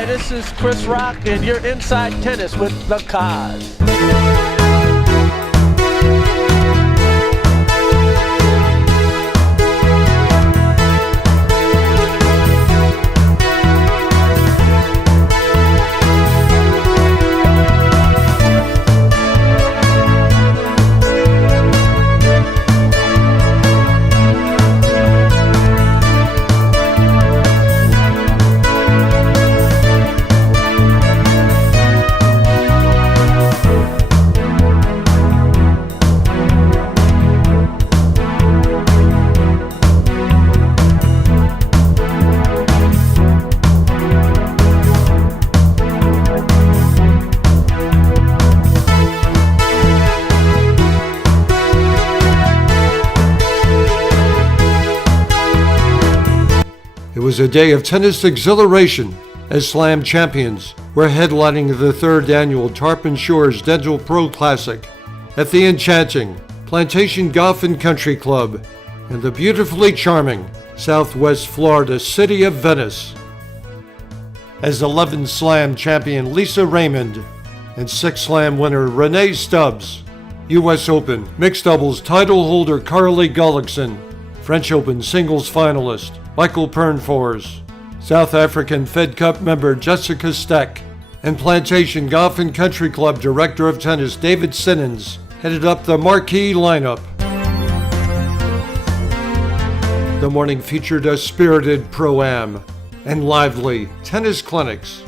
Hi, this is Chris Rock, and you're Inside Tennis with the Koz. It was a day of tennis exhilaration as Slam champions were headlining the third annual Tarpon Shores Dental Pro Classic at the enchanting Plantation Golf and Country Club in the beautifully charming Southwest Florida city of Venice. As 11 Slam champion Lisa Raymond and 6 Slam winner Renee Stubbs, U.S. Open mixed doubles title holder Carly Gullickson, French Open singles finalist Michael Pernfors, South African Fed Cup member Jessica Steck, and Plantation Golf and Country Club Director of Tennis David Sinnons headed up the marquee lineup. The morning featured a spirited pro-am and lively tennis clinics.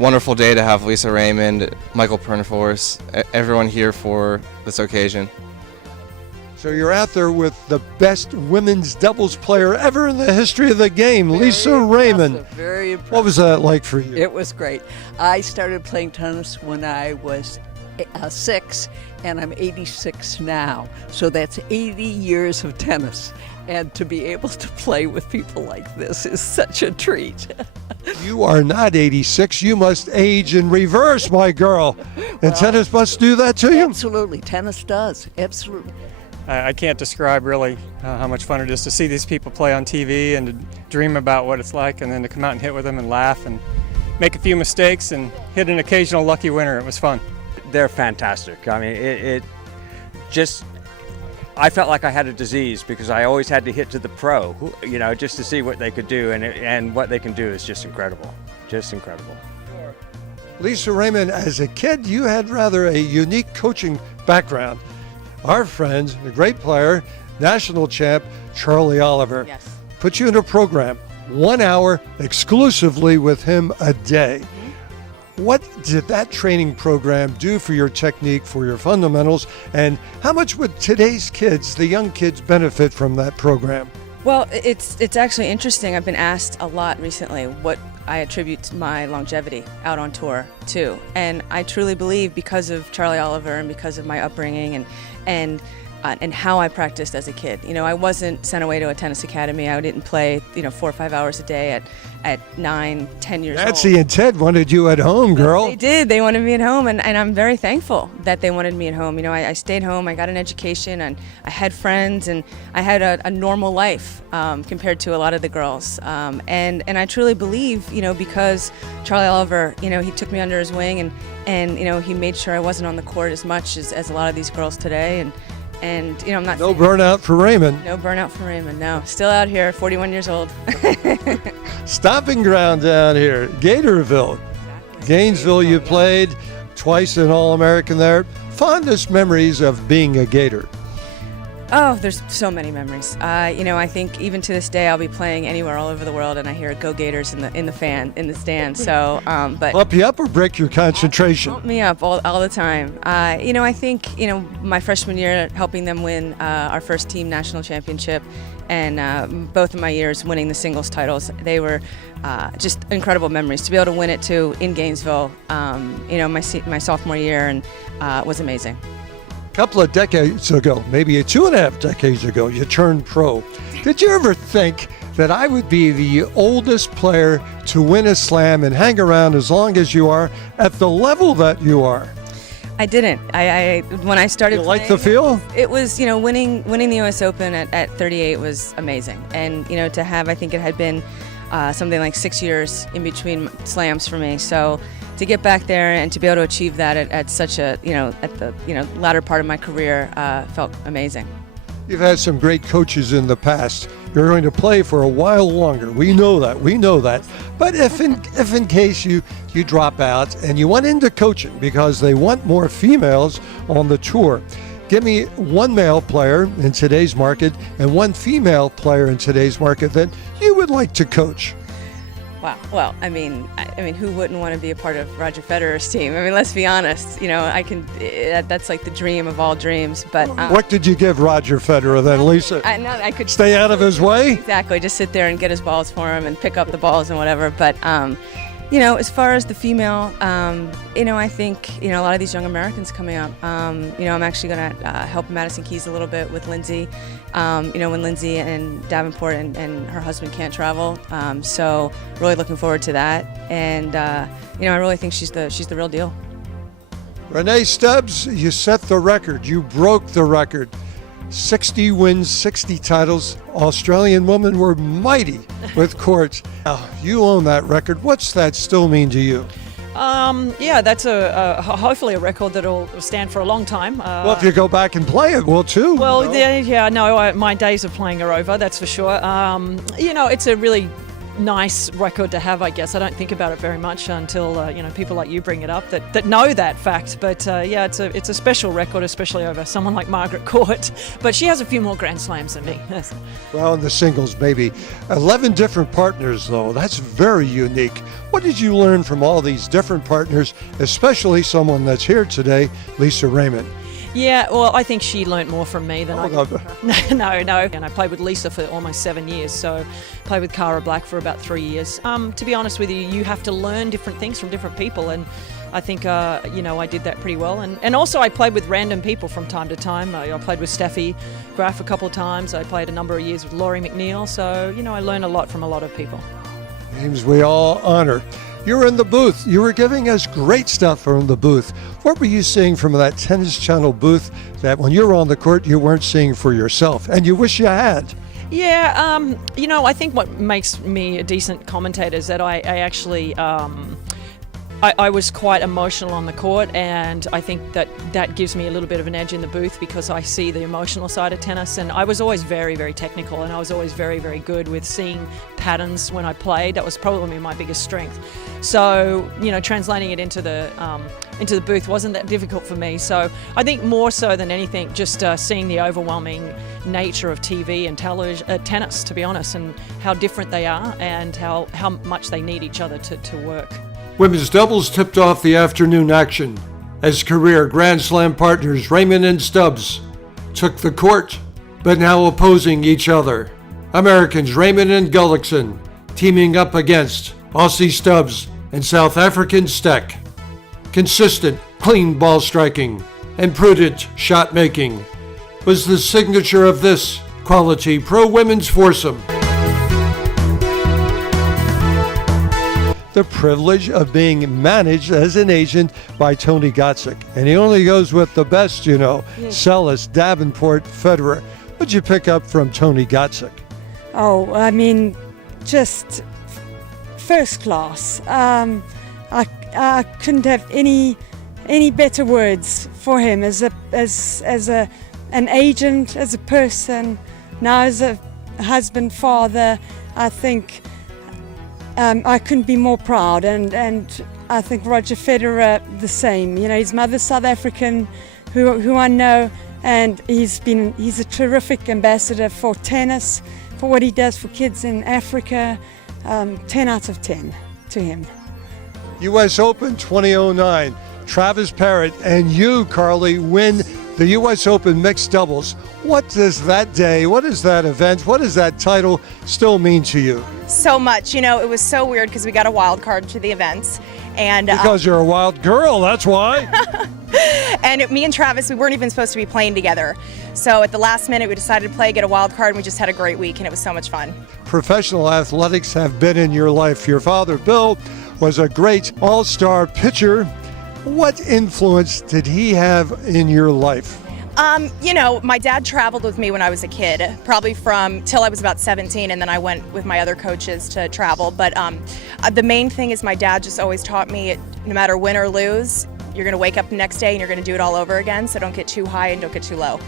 Wonderful day to have Lisa Raymond, Michael Pernfors, everyone here for this occasion. So you're out there with the best women's doubles player ever in the history of the game, Lisa Raymond. Very impressive. What was that like for you? It was great. I started playing tennis when I was 6, and I'm 86 now. So that's 80 years of tennis. And to be able to play with people like this is such a treat. You are not 86. You must age in reverse, my girl. And tennis must do that to you? Absolutely. Tennis does. Absolutely. I can't describe really how much fun it is to see these people play on TV and to dream about what it's like, and then to come out and hit with them and laugh and make a few mistakes and hit an occasional lucky winner. It was fun. They're fantastic. I mean, it just, I felt like I had a disease because I always had to hit to the pro, you know, just to see what they could do, and what they can do is just incredible, just incredible. Lisa Raymond, as a kid, you had rather a unique coaching background. Our friend, the great player, national champ, Charlie Oliver, put you in a program, 1 hour exclusively with him a day. What did that training program do for your technique, for your fundamentals, and how much would today's kids, the young kids, benefit from that program? Well, it's actually interesting. I've been asked a lot recently what I attribute my longevity out on tour to, and I truly believe because of Charlie Oliver and because of my upbringing and how I practiced as a kid. You know, I wasn't sent away to a tennis academy. I didn't play, 4 or 5 hours a day at 9, 10 years old. Nancy and Ted wanted you at home, girl. They did. They wanted me at home, and I'm very thankful that they wanted me at home. You know, I stayed home, I got an education, and I had friends, and I had a normal life compared to a lot of the girls. And I truly believe, because Charlie Oliver, he took me under his wing, and he made sure I wasn't on the court as much as a lot of these girls today. And I'm not no burnout for Raymond. No burnout for Raymond, no. Still out here, 41 years old. Stomping ground down here, Gatorville. Exactly. Gainesville, you played twice in All-American there. Fondest memories of being a Gator? Oh, there's so many memories. I think even to this day I'll be playing anywhere all over the world, and I hear "Go Gators" in the stands. So, but pump you up or break your concentration? Pump me up all the time. I think my freshman year helping them win our first team national championship, and both of my years winning the singles titles, they were just incredible memories. To be able to win it too in Gainesville, my sophomore year, and was amazing. Couple of decades ago, maybe 2.5 decades ago, you turned pro. Did you ever think that I would be the oldest player to win a slam and hang around as long as you are at the level that you are? I didn't. I when I started You like playing, the feel? it was, winning the U.S. Open at 38 was amazing. And, to have, I think it had been something like 6 years in between slams for me. So to get back there and to be able to achieve that at such a, at the, latter part of my career felt amazing. You've had some great coaches in the past. You're going to play for a while longer. We know that. But if in case you drop out and you went into coaching because they want more females on the tour, give me one male player in today's market and one female player in today's market that you would like to coach. Wow. Well, I mean, who wouldn't want to be a part of Roger Federer's team? I mean, let's be honest. That's like the dream of all dreams. But what did you give Roger Federer then, Lisa? I could stay out of his way. Exactly. Just sit there and get his balls for him and pick up the balls and whatever. But as far as the female, I think a lot of these young Americans coming up. I'm actually going to help Madison Keys a little bit with Lindsay. When Lindsay and Davenport and her husband can't travel, so really looking forward to that. And I really think she's the real deal. Renee Stubbs, you set the record. You broke the record. 60 wins, 60 titles. Australian women were mighty with courts. Now, you own that record. What's that still mean to you? That's hopefully a record that'll stand for a long time. Well, if you go back and play it, will too. Well, my days of playing are over, that's for sure. It's a really nice record to have, I guess. I don't think about it very much until people like you bring it up that know that fact. But it's a special record, especially over someone like Margaret Court. But she has a few more Grand Slams than me. Well, in the singles, maybe 11 different partners, though. That's very unique. What did you learn from all these different partners, especially someone that's here today, Lisa Raymond? Yeah, well, I think she learnt more from me than I did from her. No. And I played with Lisa for almost 7 years, so played with Cara Black for about 3 years. To be honest with you, you have to learn different things from different people, and I think, I did that pretty well. And also I played with random people from time to time. I played with Steffi Graf a couple of times. I played a number of years with Laurie McNeil, so, I learned a lot from a lot of people. Names we all honor. You were in the booth. You were giving us great stuff from the booth. What were you seeing from that Tennis Channel booth that when you were on the court you weren't seeing for yourself and you wish you had? Yeah, I think what makes me a decent commentator is that I actually... I was quite emotional on the court, and I think that gives me a little bit of an edge in the booth because I see the emotional side of tennis, and I was always very, very technical, and I was always very, very good with seeing patterns when I played. That was probably my biggest strength. So, translating it into the booth wasn't that difficult for me. So I think more so than anything, just seeing the overwhelming nature of TV and tennis, to be honest, and how different they are and how much they need each other to work. Women's doubles tipped off the afternoon action as career Grand Slam partners Raymond and Stubbs took the court, but now opposing each other. Americans Raymond and Gullikson teaming up against Aussie Stubbs and South African Steck. Consistent, clean ball striking and prudent shot making was the signature of this quality pro women's foursome. The privilege of being managed as an agent by Tony Gotzik. And he only goes with the best, Sellis, Davenport, Federer. What'd you pick up from Tony Gotzik? Oh, I mean, just first class. I couldn't have any better words for him as an agent, as a person, now as a husband, father. I think I couldn't be more proud, and I think Roger Federer the same. His mother's South African, who I know, and he's a terrific ambassador for tennis, for what he does for kids in Africa. 10 out of 10 to him. U.S. Open 2009. Travis Parrott and you, Carly, win the U.S. Open mixed doubles. What does that day, what does that event, what does that title still mean to you? So much. It was so weird because we got a wild card to the events. And because you're a wild girl, that's why. And me and Travis, we weren't even supposed to be playing together. So at the last minute, we decided to play, get a wild card, and we just had a great week, and it was so much fun. Professional athletics have been in your life. Your father, Bill, was a great all-star pitcher. What influence did he have in your life? You know, my dad traveled with me when I was a kid, probably from till I was about 17, and then I went with my other coaches to travel. But the main thing is my dad just always taught me, no matter win or lose, you're going to wake up the next day and you're going to do it all over again, so don't get too high and don't get too low.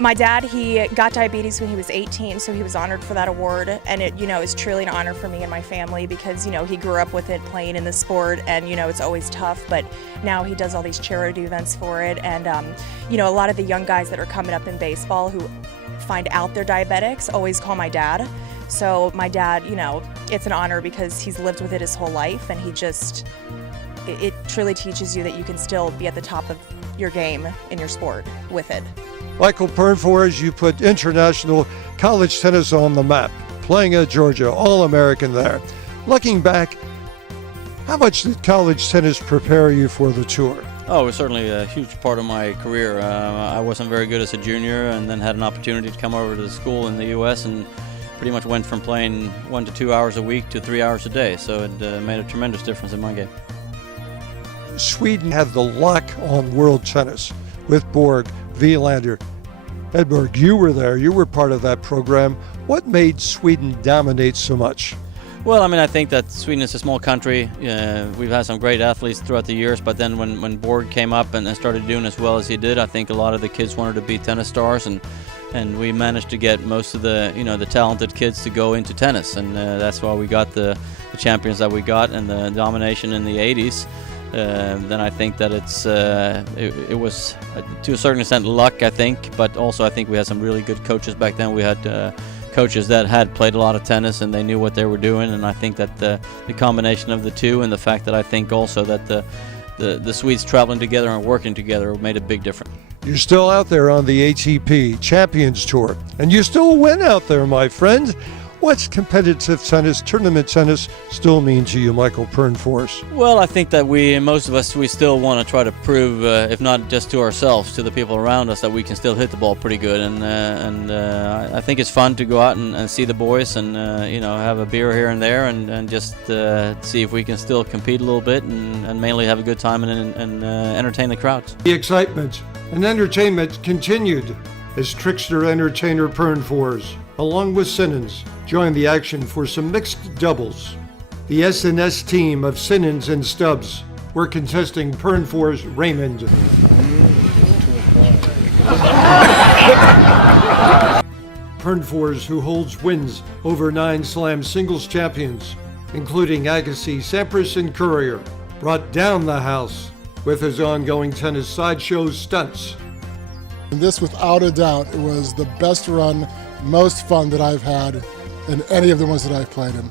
My dad, he got diabetes when he was 18, so he was honored for that award, and it, you know, is truly an honor for me and my family because, you know, he grew up with it, playing in the sport, and, you know, it's always tough, but now he does all these charity events for it, and, you know, a lot of the young guys that are coming up in baseball who find out they're diabetics always call my dad. So my dad, you know, it's an honor because he's lived with it his whole life, and he just, it truly teaches you that you can still be at the top of your game in your sport with it. Michael Pernfors, you put international college tennis on the map, playing at Georgia, All-American there. Looking back, how much did college tennis prepare you for the tour? Oh, it was certainly a huge part of my career. I wasn't very good as a junior and then had an opportunity to come over to the school in the U.S. and pretty much went from playing 1 to 2 hours a week to 3 hours a day, so it made a tremendous difference in my game. Sweden had the lock on world tennis with Borg, Wilander, Edberg. You were there. You were part of that program. What made Sweden dominate so much? Well, I mean, I think that Sweden is a small country. We've had some great athletes throughout the years, but then when Borg came up and started doing as well as he did, I think a lot of the kids wanted to be tennis stars, and we managed to get most of the, you know, the talented kids to go into tennis, and that's why we got the champions that we got and the domination in the 80s. Then I think that it was to a certain extent luck, I think, but also I think we had some really good coaches back then. We had coaches that had played a lot of tennis and they knew what they were doing, and I think that the combination of the two and the fact that I think also that the Swedes traveling together and working together made a big difference. You're still out there on the ATP Champions Tour, and you still win out there, my friend. What's competitive tennis, tournament tennis, still mean to you, Michael Pernfors? Well, I think that most of us, we still want to try to prove, if not just to ourselves, to the people around us, that we can still hit the ball pretty good. And I think it's fun to go out and see the boys and you know, have a beer here and there and just see if we can still compete a little bit and mainly have a good time and entertain the crowds. The excitement and entertainment continued as trickster entertainer Pernfors, along with Sinnons, joined the action for some mixed doubles. The S&S team of Sinnons and Stubbs were contesting Pernfors Raymond. Pernfors, who holds wins over 9 Slam singles champions, including Agassi, Sampras, and Courier, brought down the house with his ongoing tennis sideshow stunts. And this, without a doubt, was the best run, most fun that I've had in any of the ones that I've played in.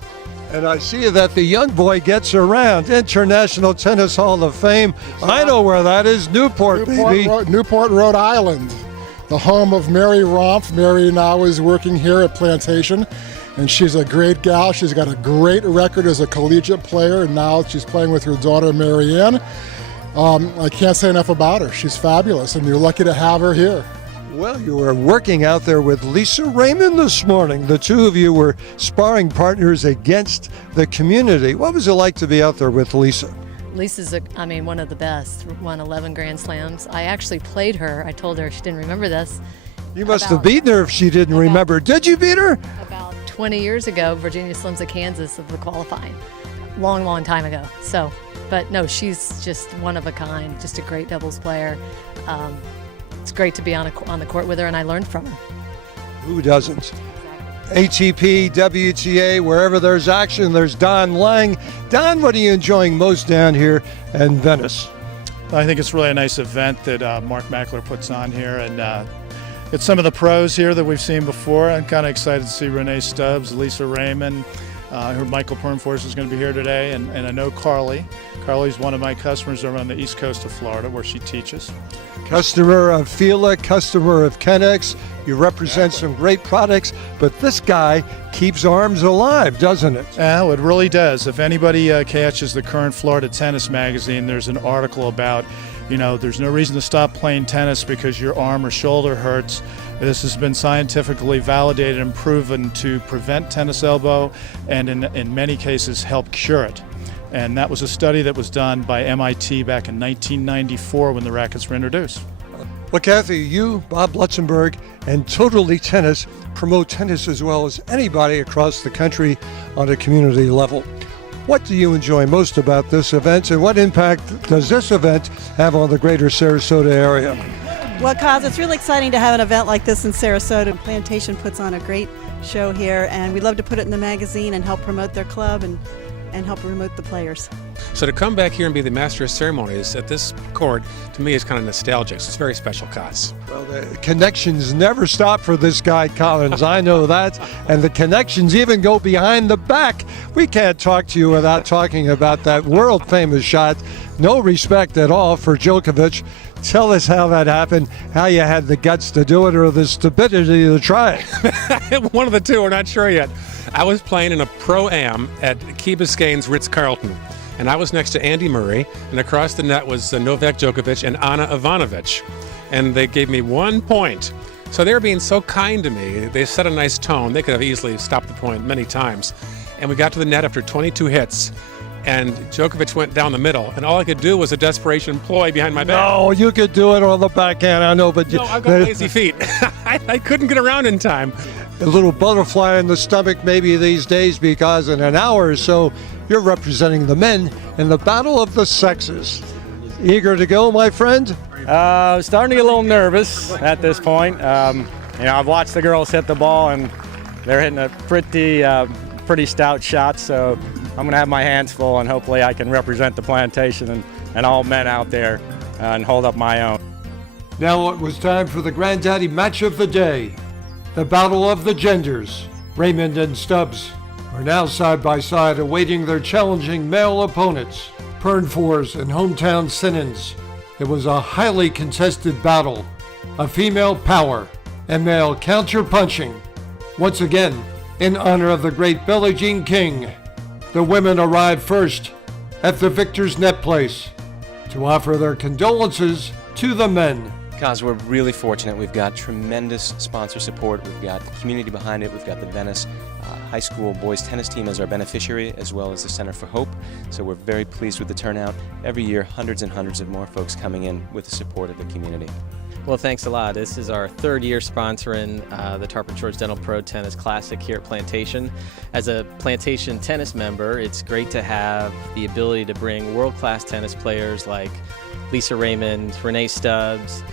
And I see that the young boy gets around. International Tennis Hall of Fame. I know where that is. Newport, baby. Newport, Rhode Island, the home of Mary Romph. Mary now is working here at Plantation, and she's a great gal. She's got a great record as a collegiate player, and now she's playing with her daughter, Marianne. I can't say enough about her. She's fabulous, and you're lucky to have her here. Well, you were working out there with Lisa Raymond this morning. The two of you were sparring partners against the community. What was it like to be out there with Lisa? Lisa's, one of the best. Won 11 Grand Slams. I actually played her. I told her she didn't remember this. You must have beaten her if she didn't remember. Did you beat her? About 20 years ago, Virginia Slims of Kansas of the qualifying. Long, long time ago. So, but no, she's just one of a kind. Just a great doubles player. It's great to be on the court with her, and I learned from her. Who doesn't? ATP, WTA, wherever there's action, there's Don Lang. Don, what are you enjoying most down here in Venice? I think it's really a nice event that Mark Mackler puts on here, and it's some of the pros here that we've seen before. I'm kind of excited to see Renee Stubbs, Lisa Raymond. I heard Michael Pernfors is going to be here today, and I know Carly. Carly's one of my customers over on the east coast of Florida where she teaches. Customer of Fila, customer of Kennex. You represent some great products, but this guy keeps arms alive, doesn't it? Yeah, it really does. If anybody catches the current Florida Tennis magazine, there's an article about, there's no reason to stop playing tennis because your arm or shoulder hurts. This has been scientifically validated and proven to prevent tennis elbow and in many cases help cure it. And that was a study that was done by MIT back in 1994 when the rackets were introduced. Well, Kathy, you, Bob Lutzenberg, and Totally Tennis promote tennis as well as anybody across the country on a community level. What do you enjoy most about this event, and what impact does this event have on the greater Sarasota area? Well, Koz, it's really exciting to have an event like this in Sarasota. Plantation puts on a great show here, and we'd love to put it in the magazine and help promote their club and help promote the players. So to come back here and be the master of ceremonies at this court, to me, is kind of nostalgic. So it's very special, Koz. Well, the connections never stop for this guy, Collins. I know that. And the connections even go behind the back. We can't talk to you without talking about that world-famous shot. No respect at all for Djokovic. Tell us how that happened, how you had the guts to do it or the stupidity to try it. One of the two, we're not sure yet. I was playing in a Pro-Am at Key Biscayne's Ritz-Carlton, and I was next to Andy Murray, and across the net was Novak Djokovic and Ana Ivanovic, and they gave me 1 point. So they were being so kind to me. They set a nice tone. They could have easily stopped the point many times. And we got to the net after 22 hits, and Djokovic went down the middle, and all I could do was a desperation ploy behind my back. No, you could do it on the backhand, I know, but... No, I've got lazy feet. I couldn't get around in time. A little butterfly in the stomach maybe these days, because in an hour or so, you're representing the men in the battle of the sexes. Eager to go, my friend? Starting to get a little nervous at this point. I've watched the girls hit the ball, and they're hitting a pretty stout shot, so I'm going to have my hands full, and hopefully I can represent the plantation and all men out there and hold up my own. Now it was time for the granddaddy match of the day. The battle of the genders. Raymond and Stubbs are now side by side awaiting their challenging male opponents, Pernfors and hometown Sinnons. It was a highly contested battle of female power and male counter-punching. Once again, in honor of the great Billie Jean King, the women arrived first at the victor's net place to offer their condolences to the men. Guys, we're really fortunate. We've got tremendous sponsor support. We've got the community behind it. We've got the Venice High School boys tennis team as our beneficiary, as well as the Center for Hope. So we're very pleased with the turnout. Every year, hundreds and hundreds of more folks coming in with the support of the community. Well, thanks a lot. This is our third year sponsoring the Tarpon Shores Dental Pro Tennis Classic here at Plantation. As a Plantation tennis member, it's great to have the ability to bring world-class tennis players like Lisa Raymond, Renee Stubbs,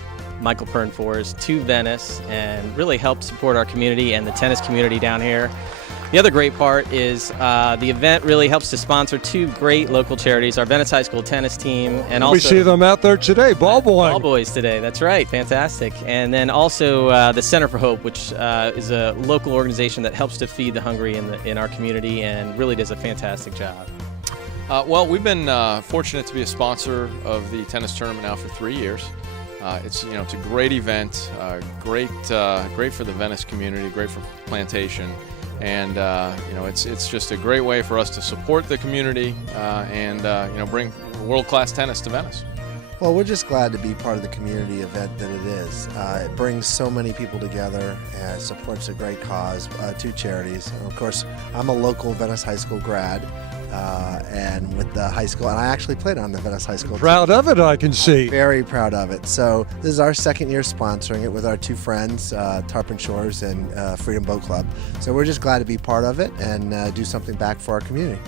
Michael Pernfors to Venice and really help support our community and the tennis community down here. The other great part is the event really helps to sponsor two great local charities, our Venice High School tennis team and also... We see them out there today, ball boys today, that's right, fantastic. And then also the Center for Hope, which is a local organization that helps to feed the hungry in our community and really does a fantastic job. Well, we've been fortunate to be a sponsor of the tennis tournament now for 3 years. It's a great event, great for the Venice community, great for Plantation, and it's just a great way for us to support the community and bring world-class tennis to Venice. Well, we're just glad to be part of the community event that it is. It brings so many people together and supports a great cause, two charities. And of course, I'm a local Venice High School grad. And with the high school, and I actually played on the Venice High School Proud team. of it, I can see. Very proud of it. So this is our second year sponsoring it with our two friends, Tarpon Shores and Freedom Boat Club. So we're just glad to be part of it and do something back for our community.